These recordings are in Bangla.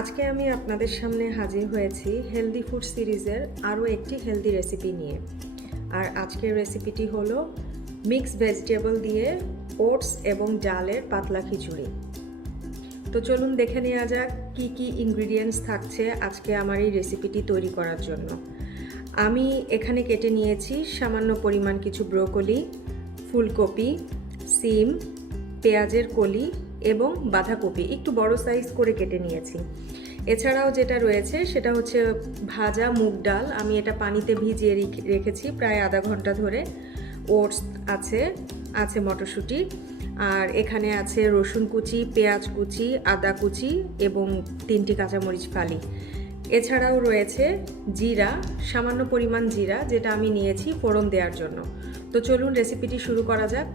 আজকে আমি আপনাদের সামনে হাজির হয়েছি হেলদি ফুড সিরিজের আরও একটি হেলদি রেসিপি নিয়ে। আর আজকের রেসিপিটি হলো মিক্সড ভেজিটেবল দিয়ে ওটস এবং ডালের পাতলা খিচুড়ি। তো চলুন দেখে নেওয়া যাক কি কি ইনগ্রিডিয়েন্টস থাকছে আজকে আমার এই রেসিপিটি তৈরি করার জন্য। আমি এখানে কেটে নিয়েছি সামান্য পরিমাণ কিছু ব্রোকলি, ফুলকপি, সিম, পেঁয়াজের কলি এবং বাঁধাকপি একটু বড় সাইজ করে কেটে নিয়েছি। এছাড়াও যেটা রয়েছে সেটা হচ্ছে ভাজা মুগ ডাল, আমি এটা পানিতে ভিজিয়ে রেখেছি প্রায় আধা ঘন্টা ধরে। ওটস আছে মটরশুঁটি, আর এখানে আছে রসুন কুচি, পেঁয়াজ কুচি, আদা কুচি এবং 3টি কাঁচামরিচ ফালি। এছাড়াও রয়েছে জিরা, সামান্য পরিমাণ জিরা যেটা আমি নিয়েছি ফোড়ন দেওয়ার জন্য। তো চলুন রেসিপিটি শুরু করা যাক।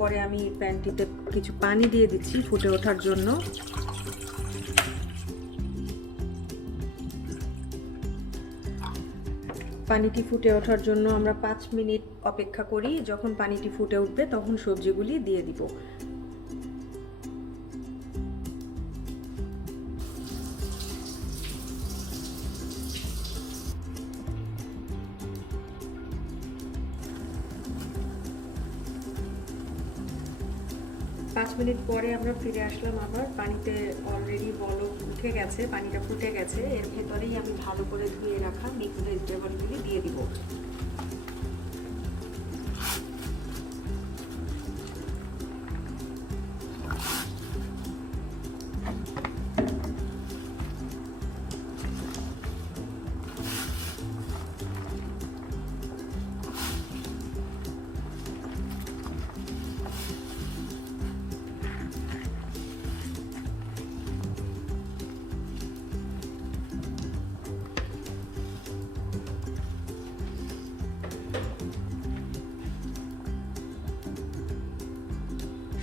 পরে আমি প্যানটিতে কিছু পানি দিয়ে দিচ্ছি ফুটে ওঠার জন্য। পানিটি ফুটে ওঠার জন্য আমরা 5 মিনিট অপেক্ষা করি। যখন পানিটি ফুটে উঠবে তখন সবজিগুলি দিয়ে দিব। পাঁচ মিনিট পরে আমরা ফিরে আসলাম আবার। পানিতে অলরেডি বলক উঠে গেছে, পানিটা ফুটে গেছে। এর ভেতরেই আমি ভালো করে ধুয়ে রাখা মিক্সড ভেজিটেবলগুলি দিয়ে দিব।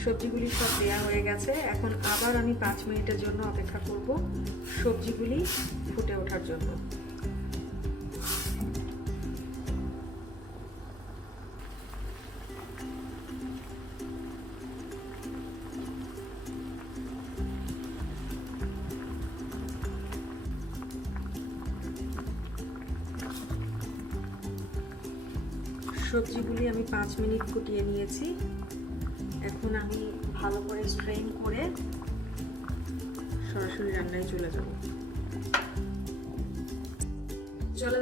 সবজিগুলি সব দেওয়া হয়ে গেছে। এখন আবার আমি 5 মিনিটের জন্য অপেক্ষা করব সবজিগুলি ফুটে ওঠার জন্য। সবজিগুলি আমি 5 মিনিট ফুটিয়ে নিয়েছি। এখন আমি ভালো করে স্ট্রেন করে সরাসরি রান্নায় চলে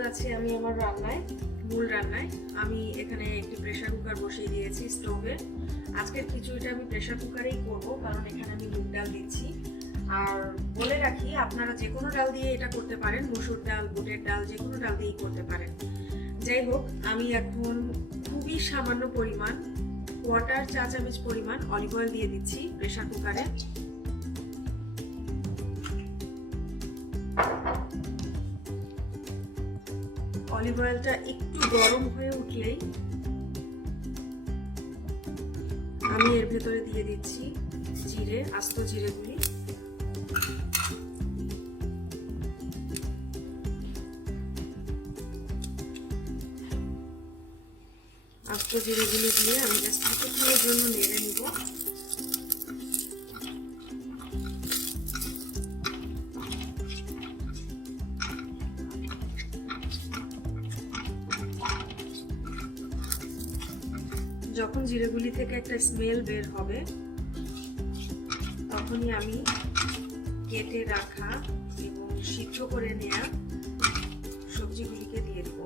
যাচ্ছি আমি আমার মূল রান্নায়। আমি এখানে একটি প্রেসার কুকার বসিয়ে দিয়েছি স্টোভে। আজকের খিচুড়িটা আমি প্রেসার কুকারেই করব, কারণ এখানে আমি মুগ ডাল দিচ্ছি। আর বলে রাখি, আপনারা যে কোনো ডাল দিয়ে এটা করতে পারেন, মসুর ডাল, বুটের ডাল, যে কোনো ডাল দিয়েই করতে পারেন। যাই হোক, আমি এখন খুবই সামান্য পরিমাণ, 1/4 চা চামচ পরিমাণ অলিভ অয়েল দিয়ে দিচ্ছি প্রেসার কুকারে। অলিভ অয়েলটা একটু গরম হয়ে উঠলেই আমি এর ভেতরে দিয়ে দিচ্ছি জিরে, আস্ত জিরেগুলি। আস্ত জিরেগুলি দিয়ে আমি জাস্ট কিছুক্ষণের জন্য নেড়ে নিব। যখন জিরেগুলি থেকে একটা স্মেল বের হবে তখনই আমি কেটে রাখা এবং সিদ্ধ করে নেওয়া সবজিগুলিকে দিয়ে দিব।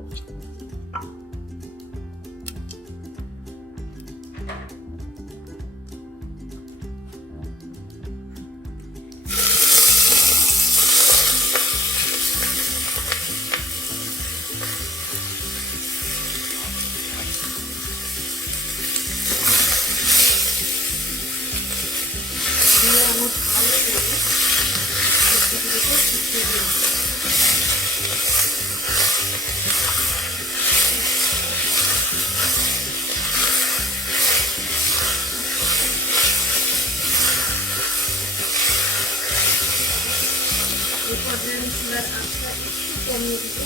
কমিয়ে দিব।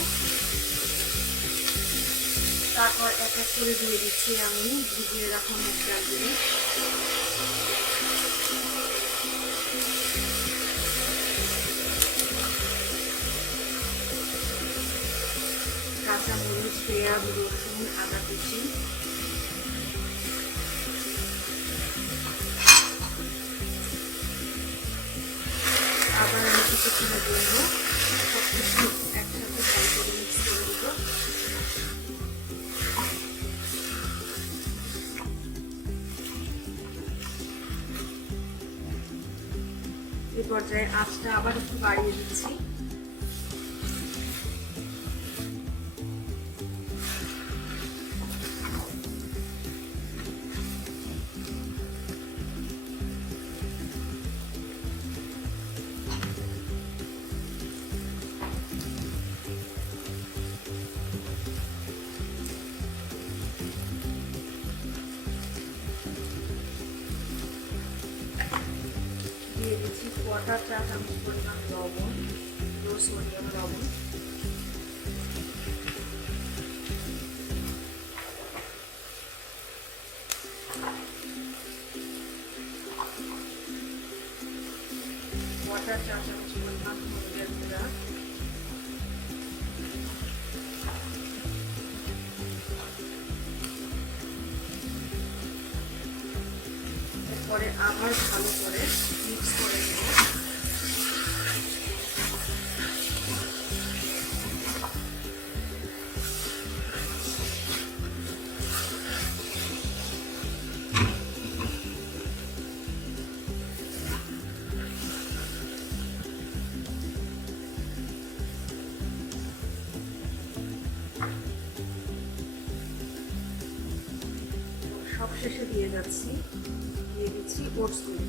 তারপর এক এক করে দিয়ে দিচ্ছি আমি ভিজিয়ে রাখা মুগ ডালগুলি। কাঁচামরিচ, পেঁয়াজ, রসুন, আদা কুচি, আবার আমি কিছুক্ষণের জন্য সবকিছু একসাথে ভালো করে মিক্স করে দেব। এই পর্যায়ে আঁচটা আবার একটু বাড়িয়ে দিচ্ছি। দিয়ে দিচ্ছি 1/4 চা চামচ পরিমাণ লবণ, লো সোডিয়াম লবণ। ওয়াটার চা চামচ পরিমাণ হলুদের গুঁড়া, এরপরে আবার ভালো করে মিক্স করে নেব। সবশেষে দিয়ে দিচ্ছি ওটস গুঁড়ো,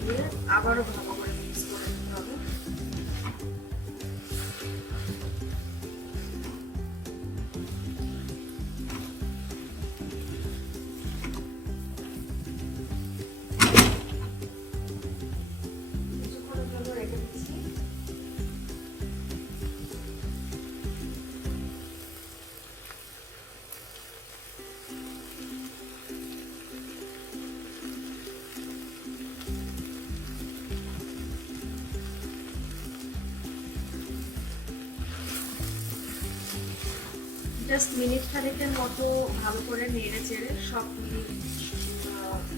দিয়ে আবারও ভালো করে মিক্স করে নিতে হবে। কিছুক্ষণের জন্য রেখে দিচ্ছি। জাস্ট মিনিট খানেকের মতো ভালো করে নেড়ে চেড়ে সব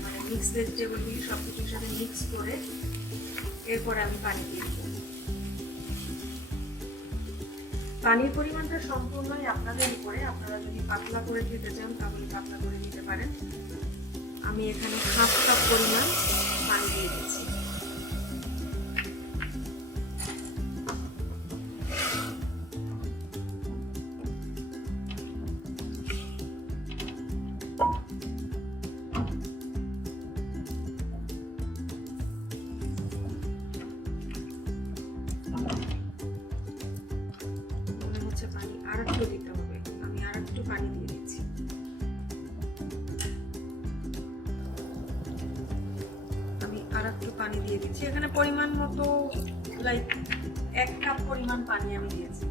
মানে মিক্স ভেজিটেবলগুলি সব কিছুর সাথে মিক্স করে এরপরে আমি পানি দিয়ে দেব। পানির পরিমাণটা সম্পূর্ণই আপনাদের উপরে, আপনারা যদি পাতলা করে খেতে চান তাহলে পাতলা করে দিতে পারেন। আমি এখানে 1/2 কাপ পরিমাণ পানি দিয়ে দিচ্ছি। পানি আরেকটু দিতে হবে, আমি আরেকটু পানি দিয়ে দিচ্ছি। এখানে পরিমাণ মতো লাইক 1 কাপ পরিমাণ পানি আমি দিয়েছি।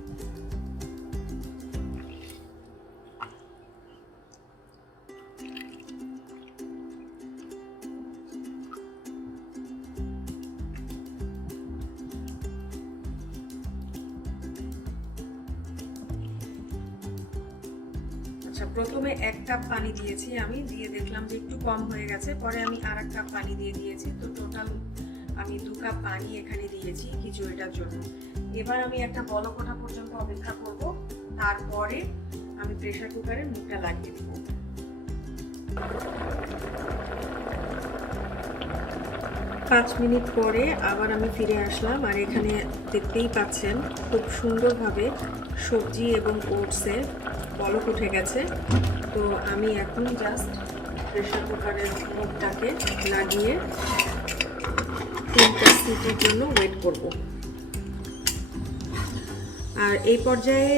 আচ্ছা, প্রথমে 1 কাপ পানি দিয়েছি, আমি দিয়ে দেখলাম যে একটু কম হয়ে গেছে, পরে আমি আর 1 কাপ পানি দিয়ে দিয়েছি। তো টোটাল আমি 2 কাপ পানি এখানে দিয়েছি খিচুড়িটার জন্য। এবার আমি একটা বলক ওঠা পর্যন্ত অপেক্ষা করব, তারপরে আমি প্রেসার কুকারের মুখটা লাগিয়ে দেব। 5 মিনিট পরে আবার আমি ফিরে আসলাম, আর এখানে দেখতেই পাচ্ছেন খুব সুন্দরভাবে সবজি এবং ওটসে বলক উঠে গেছে। তো আমি এখন জাস্ট প্রেসার কুকারের মুখটাকে লাগিয়ে 3টা সিটির জন্য ওয়েট করব। আর এই পর্যায়ে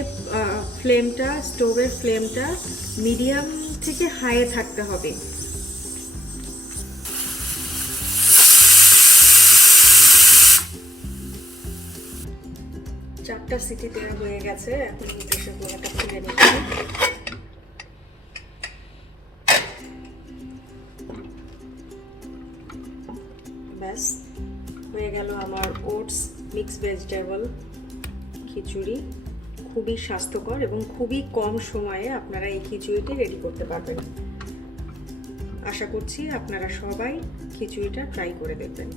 ফ্লেমটা, স্টোভের ফ্লেমটা মিডিয়াম থেকে হাইয়ে থাকতে হবে। চারটা সিটি দেওয়া হয়ে গেছে, এখন প্রেসার কুকারটা খুলে নিচ্ছি। ব্যাস হয়ে গেল আমার ওটস মিক্স ভেজিটেবল খিচুড়ি, খুবই স্বাস্থ্যকর এবং খুবই কম সময়ে আপনারা এই খিচুড়িটি রেডি করতে পারবেন। আশা করছি আপনারা সবাই খিচুড়িটা ট্রাই করে দেখবেন।